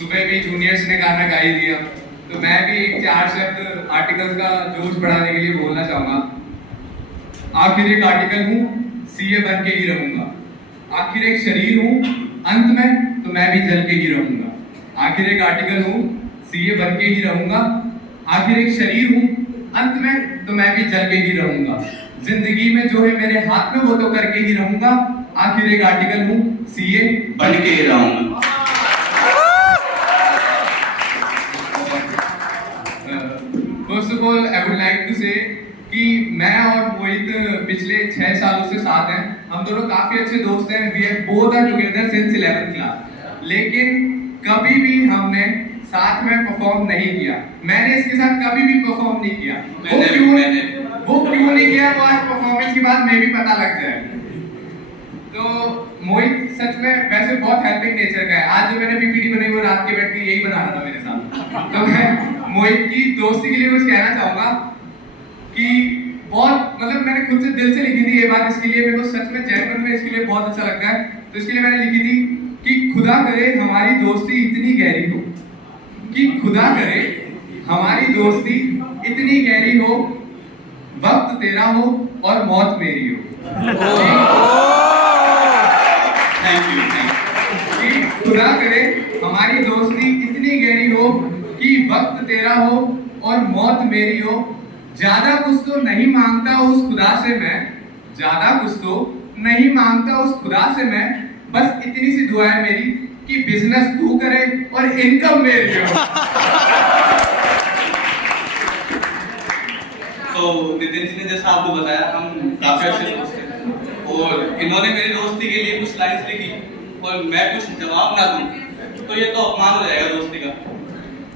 सुबह भी जूनियर्स ने गाना गा ही दिया, तो मैं भी एक 4 शब्द आर्टिकल्स का जोश बढ़ाने के लिए बोलना चाहूंगा। आखिर एक आर्टिकल हूँ, सीए बन के ही रहूंगा। आखिर एक शरीर हूँ, अंत में तो मैं भी जल के ही रहूंगा। आखिर एक आर्टिकल हूँ, सीए बन के ही रहूंगा। आखिर एक शरीर हूँ, अंत में तो मैं भी जल के ही रहूंगा। जिंदगी में जो है मेरे हाथ में वो तो करके ही रहूंगा। आखिर एक आर्टिकल हूँ, सीए बन के ही रहूंगा। First of all I would like to say कि मैं और मोहित पिछले 6 सालों से साथ हैं। हम दोनों काफी अच्छे दोस्त हैं। We have both are together since 11th class. लेकिन कभी भी हमने साथ में परफॉर्म नहीं किया। मैंने इसके साथ कभी भी परफॉर्म नहीं किया। वो क्यों नहीं किया, वो आज परफॉर्मेंस के बाद मैं भी पता लग जाए। तो मोहित सच में वैसे बहुत हेल्पिंग नेचर का है। आज जो मैंने पीपीटी बनाई वो रात के बैठ के यही बना रहा था मेरे साथ। तो मैं मोहित की दोस्ती के लिए कुछ कहना चाहूंगा कि बहुत मतलब मैंने खुद से दिल से लिखी थी ये बात। इसके लिए मेरे को सच में जेन्युइन में इसके लिए बहुत अच्छा लगता है। तो इसके लिए मैंने लिखी थी कि खुदा करे हमारी दोस्ती इतनी गहरी हो, कि खुदा करे हमारी दोस्ती इतनी गहरी हो, वक्त तेरा हो और मौत मेरी हो। Thank you. कि खुदा करे हमारी दोस्ती इतनी गहरी हो कि वक्त तेरा हो और मौत मेरी हो। ज्यादा कुछ तो नहीं मांगता उस खुदा से मैं, ज्यादा कुछ तो नहीं मांगता उस खुदा से मैं, बस इतनी सी दुआ है मेरी कि बिजनेस तू करे और इनकम मेरी हो। तो नितिन जी ने जैसा आपको बताया, हम काफी अच्छे दोस्त हैं और इन्होंने मेरी दोस्ती के लिए कुछ लाइन्स लिखी और मैं कुछ जवाब ना दूं तो ये तो अपमान हो जाएगा दोस्ती का।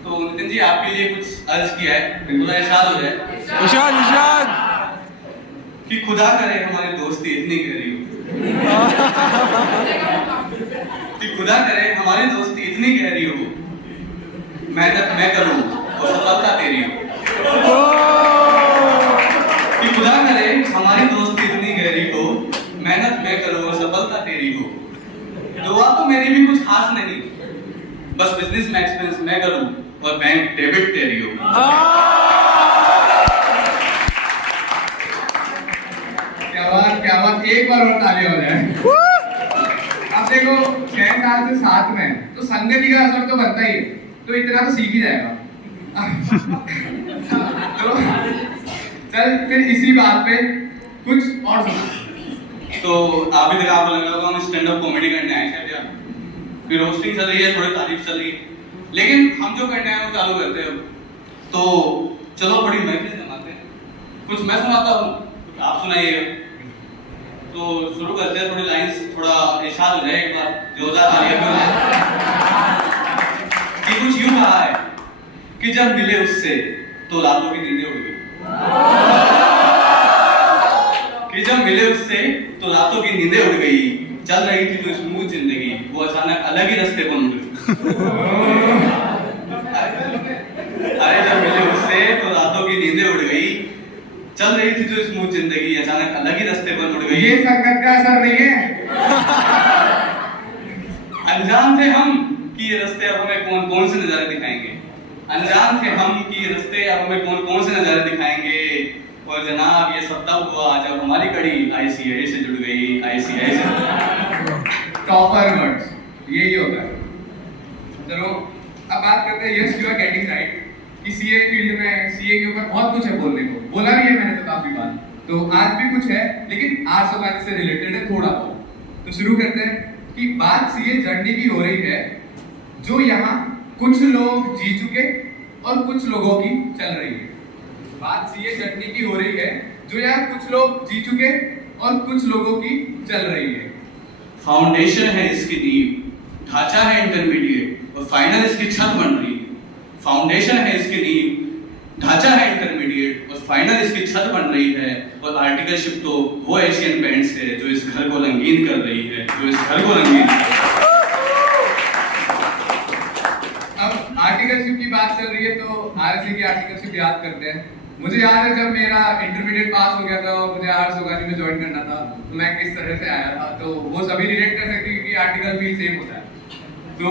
तो नितिन जी आपके लिए कुछ अर्ज किया है, थोड़ा इरशाद हो जाए। इरशाद कि खुदा करे हमारी दोस्ती इतनी गहरी हो, कि खुदा करे हमारी दोस्ती इतनी गहरी हो, मेहनत मैं करूं और सफलता तेरी हो। कि खुदा करे हमारी दोस्ती इतनी गहरी हो, मेहनत मैं करूं और सफलता तेरी हो। दुआ तो मेरी भी कुछ खास नहीं, बस बिजनेस में एक्सपेंस मैं करूं और बैंक डेबिट तेरी हो। क्या बात, एक बार और ताली हो जाए। अब देखो 6 साल से साथ में, तो संगति का असर तो बनता ही है, तो इतना तो सीख ही जाएगा। तो चल फिर इसी बात पे कुछ और सुना। तो अभी तक आपको लग रहा होगा हम स्टैंड अप कॉमेडी करने आए शायद, यार फिर रोस्टिंग चल रही है, थोड़ी तारीफ चल रही है, लेकिन हम जो करने आए वो चालू करते हैं। तो चलो थोड़ी महफिल जमाते हैं, कुछ मैं सुनाता हूँ कुछ आप सुनाइएगा। तो शुरू करते हैं, थोड़ी लाइंस थोड़ा इरशाद हो जाए एक बार, जोरदार तालियां हो जाए। कि कुछ यूं कहा है कि जब मिले उससे तो रातों की नींदें उड़ गई, कि जब मिले उससे तो रातों की नींदें उड़ गई, चल रही थी जो स्मूथ जिंदगी वो अचानक अलग ही रास्ते पर मुड़ गई। अरे जब मिले उससे तो रातों की नींदें उड़ गई, चल रही थी जो स्मूथ जिंदगी अचानक अलग ही रास्ते पर मुड़ गई। ये संगत का असर नहीं है। अनजान थे हम कि ये रास्ते अब हमें कौन कौन से नजारे दिखाएंगे, अनजान थे हम कि ये रास्ते अब हमें कौन कौन से नजारे दिखाएंगे। और जनाब ये सब तब हुआ जब हमारी कड़ी आईसीआई से जुड़ गई, आईसीआई से। टॉपर वर्ड्स यही होता है। चलो अब बात करते हैं, yes you are getting right कि सीए फील्ड में सीए के ऊपर बहुत कुछ है बोलने को, बोला भी है मैंने तो काफी बार, तो आज भी कुछ है, लेकिन आज सब से रिलेटेड है थोड़ा बहुत। तो शुरू करते हैं कि बात सीए जर्नी की हो रही है, जो यहाँ कुछ लोग जी चुके और कुछ लोगों की चल रही है। बात सीए जर्नी की हो रही है, जो यहाँ कुछ लोग जी चुके और कुछ लोगों की चल रही है। फाउंडेशन है इसकी नींव, ढांचा है इंटरमीडिएट और फाइनल इसकी छत बन रही है। फाउंडेशन है इसकी नींव, ढांचा है इंटरमीडिएट और फाइनल इसकी छत बन रही है। और आर्टिकलशिप तो वो एशियन पेंट्स है जो इस घर को रंगीन कर रही है, जो इस घर को रंगीन कर रही है। अब आर्टिकलशिप की बात चल रही है तो आरएससी की आर्टिकलशिप याद करते हैं। मुझे याद है जब मेरा इंटरमीडिएट पास हो गया था, मुझे आर्ट्स ऑर्गेनाइज में ज्वाइन करना था, तो मैं किस तरह से आया था, तो वो सभी रिलेट कर सकते हैं क्योंकि आर्टिकल फील्ड सेम होता है। तो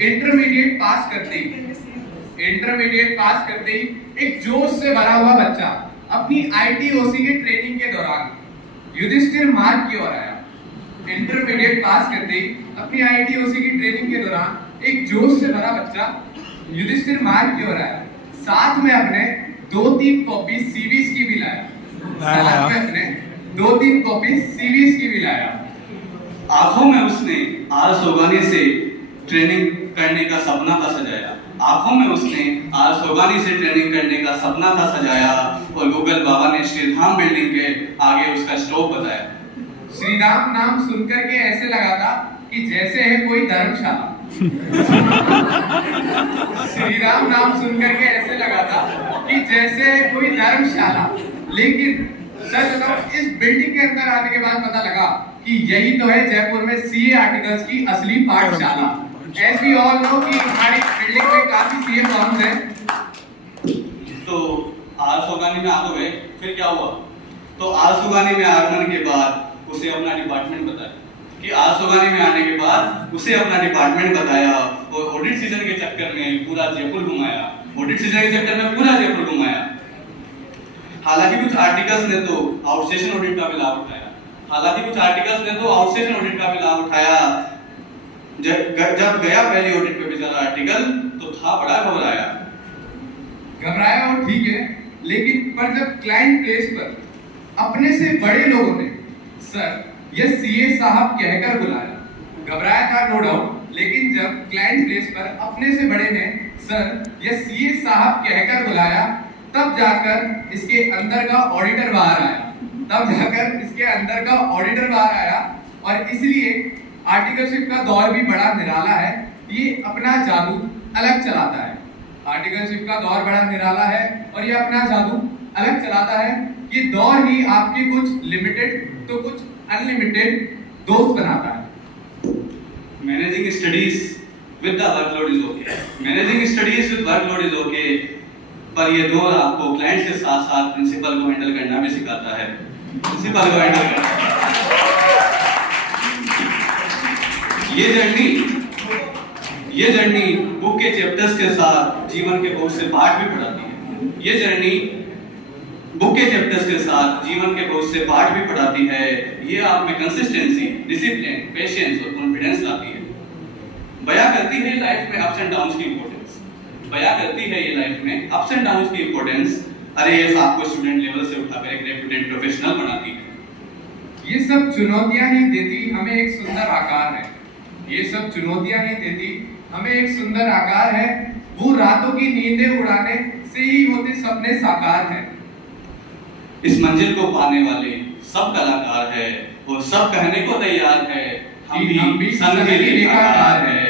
इंटरमीडिएट पास करते ही एक जोश से भरा हुआ बच्चा अपनी आईटीओसी की ट्रेनिंग के दौरान युधिष्ठिर मार्ग की ओर आया। इंटरमीडिएट पास करते ही अपनी आईटीओसी की ट्रेनिंग के दौरान एक जोश से भरा बच्चा युधिष्ठिर मार्ग की ओर आया। साथ में अपने 2-3 कॉपी सीवीज की भी लाया। आंखों में उसने आर सोगानी से ट्रेनिंग करने का सपना था सजाया। आंखों में उसने आर सोगानी से ट्रेनिंग करने का सपना था सजाया और गूगल बाबा ने श्रीधाम बिल्डिंग के आगे उसका स्टॉप बताया। श्रीराम नाम सुनकर के ऐसे लगा था कि जैसे है कोई धर्मशाला। श्रीराम नाम सुनकर के ऐसे लगा था कि जैसे है कोई धर्मशाला। लेकिन सर मतलब इस बिल्डिंग के अंदर आने के बाद पता लगा कि यही तो है जयपुर में सीए आर्टिकल्स की असली पाठशाला। As we all know कि हमारी बिल्डिंग में काफी सीए फॉर्म्स हैं। तो आर सोगानी में आ तो गए, फिर क्या हुआ? तो आर सोगानी में आगमन के बाद उसे अपना डिपार्टमेंट बताया कि आर सोगानी में आने के बाद उसे अपना डिपार्टमेंट बताया और ऑडिट सीजन के चक्कर में पूरा जयपुर घुमाया। ऑडिट सीजन के चक्कर में पूरा जयपुर घुमाया। हालांकि कुछ आर्टिकल्स ने तो आउटस्टेशन ऑडिट का भी लाभ उठाया। जब गया पहली ऑडिट पे बेचारा आर्टिकल तो था बड़ा घबराया और ठीक है, लेकिन पर जब क्लाइंट प्लेस पर अपने से बड़े लोगों ने सर यह सीए साहब कहकर बुलाया। घबराया था नो डाउट, लेकिन जब क्लाइंट प्लेस पर अपने से बड़े ने सर यह सीए साहब कहकर बुलाया, तब जाकर इसके अंदर का ऑडिटर बाहर आया। और इसलिए आर्टिकलशिप का दौर भी बड़ा निराला है। ये अपना जादू अलग चलाता है। और ये अपना जादू अलग चलाता है। ये दौर ही आपके कुछ लिमिटेड तो कुछ अनलिमिटेड दोस्त बनाता है। Managing studies with workload is okay, पर ये दौर आपको क्लाइंट्स के साथ साथ प्रिंसिपल को हैंडल करना भी सिखाता है। ये जर्नी बुक के चैप्टर्स के साथ जीवन के बहुत से पाठ भी पढ़ाती है। ये आप में कंसिस्टेंसी, डिसिप्लिन, पेशेंस और कॉन्फिडेंस लाती है। बयां करती है लाइफ में अप्स एंड डाउन्स की इंपॉर्टेंस। अरे ये आपको स्टूडेंट लेवल से उठाकर एक रेप्यूटेड प्रोफेशनल बनाती है। ये सब चुनौतियां ही देती हमें एक सुंदर आकार है। वो रातों की नींदें उड़ाने से ही होते सपने साकार हैं। इस मंजिल को पाने वाले सब कलाकार है और सब कहने को तैयार है। हम भी सनदी रेखाकार है।